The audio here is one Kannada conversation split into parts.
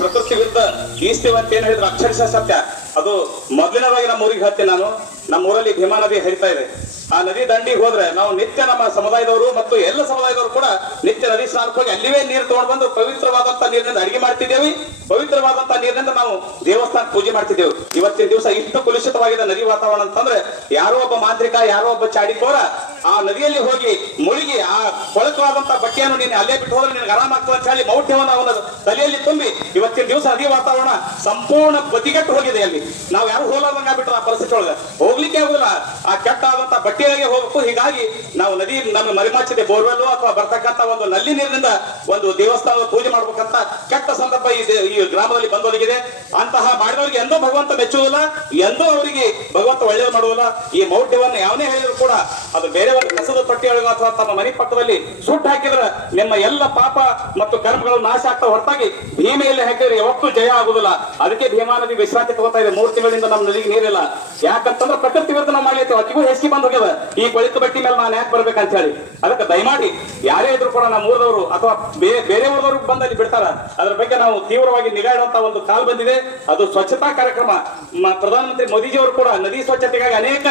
ಪ್ರಕೃತಿ ವಿರುದ್ಧ ಈಸ್ತೀವಿ ಅಂತ ಏನ್ ಹೇಳಿದ್ರು ಅಕ್ಷರಶಃ ಸತ್ಯ. ಅದು ಮೊದಲಿನದಾಗಿ ನಮ್ಮ ಊರಿಗೆ ಹೇಳ್ತೀನಿ ನಾನು. ನಮ್ಮ ಊರಲ್ಲಿ ಭೀಮಾ ನದಿ ಹರಿತಾ ಇದೆ. ಆ ನದಿ ದಂಡಿಗೆ ಹೋದ್ರೆ ನಾವು ನಿತ್ಯ ನಮ್ಮ ಸಮುದಾಯದವರು ಮತ್ತು ಎಲ್ಲ ಸಮುದಾಯದವರು ಕೂಡ ನಿತ್ಯ ನದಿ ಸ್ನಾನಕ್ಕೆ ಹೋಗಿ ಅಲ್ಲಿವೇ ನೀರು ತಗೊಂಡು ಬಂದು ಪವಿತ್ರವಾದಂತ ನೀರಿನಿಂದ ಅಡಿಗೆ ಮಾಡ್ತಿದ್ದೇವೆ. ಪವಿತ್ರವಾದಂತ ನೀರಿನಿಂದ ನಾವು ದೇವಸ್ಥಾನ ಪೂಜೆ ಮಾಡ್ತಿದ್ದೇವೆ. ಇವತ್ತಿನ ದಿವಸ ಇಷ್ಟು ಕಲುಷಿತವಾಗಿದೆ ನದಿ ವಾತಾವರಣ ಅಂತಂದ್ರೆ ಯಾರೋ ಒಬ್ಬ ಮಾಂತ್ರಿಕ, ಯಾರೋ ಒಬ್ಬ ಚಾಡಿಕೋರ ಆ ನದಿಯಲ್ಲಿ ಹೋಗಿ ಮುಳುಗಿ ಆ ಕೊಳಕವಾದಂತ ಬಟ್ಟೆಯನ್ನು ನೀನು ಅಲ್ಲೇ ಬಿಟ್ಟು ಹೋದ್ರೆ ನಿನಗೆ ಆರಾಮ ಆಗ್ತದೆ ಅಂತ ಹೇಳಿ ಮೌಢ್ಯವನ್ನು ಅವನ ತಲೆಯಲ್ಲಿ ತುಂಬಿ ಇವತ್ತಿನ ದಿವಸ ನದಿ ವಾತಾವರಣ ಸಂಪೂರ್ಣ ಬದಿಗೆಟ್ಟು ಹೋಗಿದೆ. ಅಲ್ಲಿ ನಾವು ಯಾರು ಹೋಲಾರ್ದಂಗ ಆಗ್ಬಿಟ್ರೆ ಆ ಪರಿಸ್ಥಿತಿ ಒಳಗೆ ಹೋಗ್ಲಿಕ್ಕೆ ಆಗುದಿಲ್ಲ. ಆ ಕೆಟ್ಟ ಆದಂತ ಬಟ್ಟೆಯಾಗೆ ಹೋಗ್ಬೇಕು. ಹೀಗಾಗಿ ನಾವು ನದಿ ನಮ್ಮ ಮರಿಮಾಚಿದೆ ಬೋರ್ವೆಲ್ ಅಥವಾ ಬರ್ತಕ್ಕಂತ ಒಂದು ನಲ್ಲಿ ನೀರಿನಿಂದ ಒಂದು ದೇವಸ್ಥಾನದ ಪೂಜೆ ಮಾಡ್ಬೇಕಂತ ಕೆಟ್ಟ ಸಂದರ್ಭ ಈ ಗ್ರಾಮದಲ್ಲಿ ಬಂದೊದಗಿದೆ. ಅಂತಹ ಮಾಡಿದವರಿಗೆ ಎಂದೂ ಭಗವಂತ ಮೆಚ್ಚುವುದಿಲ್ಲ, ಎಂದೂ ಅವರಿಗೆ ಭಗವಂತ ಒಳ್ಳೆಯದು ಮಾಡುವುದಿಲ್ಲ. ಈ ಮೌಢ್ಯವನ್ನು ಯಾವನೇ ಹೇಳಿದ್ರು ಕೂಡ ಅದು ಬೇರೆಯವರ ಕಸದ ತೊಟ್ಟಿಯೊಳಗ ಅಥವಾ ತಮ್ಮ ಮನೆ ಪಕ್ಕದಲ್ಲಿ ಸುಟ್ಟು ಹಾಕಿದ್ರೆ ನಿಮ್ಮ ಎಲ್ಲ ಪಾಪ ಮತ್ತು ಕರ್ಮಗಳು ನಾಶ ಆಗ್ತಾ ಹೊರತಾಗಿ ಭೀಮೆಯಲ್ಲಿ ಹಾಕಿದ್ರೆ ಯಾವತ್ತೂ ಜಯ ಆಗುದಿಲ್ಲ. ಅದಕ್ಕೆ ಭೀಮಾ ನದಿ ವಿಶ್ರಾಂತಿ ತಗೋತಾ ಇದೆ. 3 ತಿಂಗಳಿಂದ ನಮ್ಮ ನದಿಗೆ ನೀರಿಲ್ಲ. ಯಾಕಂತಂದ್ರೆ ಪ್ರಕೃತಿ ವಿರುದ್ಧ ನಾವು ಮಾಡ್ಲಿಕ್ಕೆ ಅತಿಗೂ ಹೆಚ್ಚಿಗೆ ಬಂದ್ ಹೋಗ್ಯದ. ಈ ಕೊಳಿತ ಬಟ್ಟಿ ಮೇಲೆ ನಾನು ಯಾಕೆ ಬರ್ಬೇಕಂತ ಹೇಳಿ ಅದಕ್ಕೆ ದಯಮಾಡಿ ಯಾರೇ ಇದ್ರು ಕೂಡ ನಮ್ಮ ಊರದವರು ಅಥವಾ ಬೇರೆ ಊರದವ್ರು ಬಂದಲ್ಲಿ ಬಿಡ್ತಾರ. ಅದ್ರ ಬಗ್ಗೆ ನಾವು ತೀವ್ರವಾಗಿ ನಿಗಾ ಇಡುವಂತ ಒಂದು ಕಾಲ ಬಂದಿದೆ. ಅದು ಸ್ವಚ್ಛತಾ ಕಾರ್ಯಕ್ರಮ. ಪ್ರಧಾನಮಂತ್ರಿ ಮೋದಿಜಿಯವರು ಕೂಡ ನದಿ ಸ್ವಚ್ಛತೆಗಾಗಿ ಅನೇಕ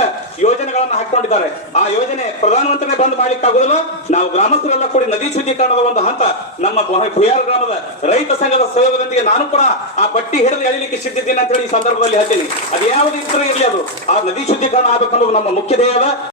ಯೋಜನೆಗಳನ್ನು ಹಾಕೊಂಡಿದ್ದಾರೆ. ಆ ಯೋಜನೆ ಪ್ರಧಾನಮಂತ್ರಿ ಬಂದ್ ಮಾಡ್ಲಿಕ್ಕೆ ಆಗುದಿಲ್ಲ. ನಾವು ಗ್ರಾಮಸ್ಥರೆಲ್ಲ ಕೂಡಿ ನದಿ ಶುದ್ಧೀಕರಣದ ಒಂದು ಹಂತ ನಮ್ಮ ಭುಯಾರ್ ಗ್ರಾಮದ ರೈತ ಸಂಘದ ಸಹಯೋಗದೊಂದಿಗೆ ನಾನು ಕೂಡ ಆ ಬಟ್ಟಿ ಹಿಡಿದು ಎಳಿಲಿಕ್ಕೆ ಸಿದ್ಧಿದ್ದೀನಿ ಅಂತ ಹೇಳಿ ಈ ಸಂದರ್ಭದಲ್ಲಿ ಹೇಳ್ತೀನಿ. ಅದು ಯಾವುದು ಇದ್ರೂ ಇರಲಿ, ಅದು ಆ ನದಿ ಶುದ್ಧೀಕರಣ ಆಗಬೇಕನ್ನೋದು ನಮ್ಮ ಮುಖ್ಯ ಧ್ಯೇಯ.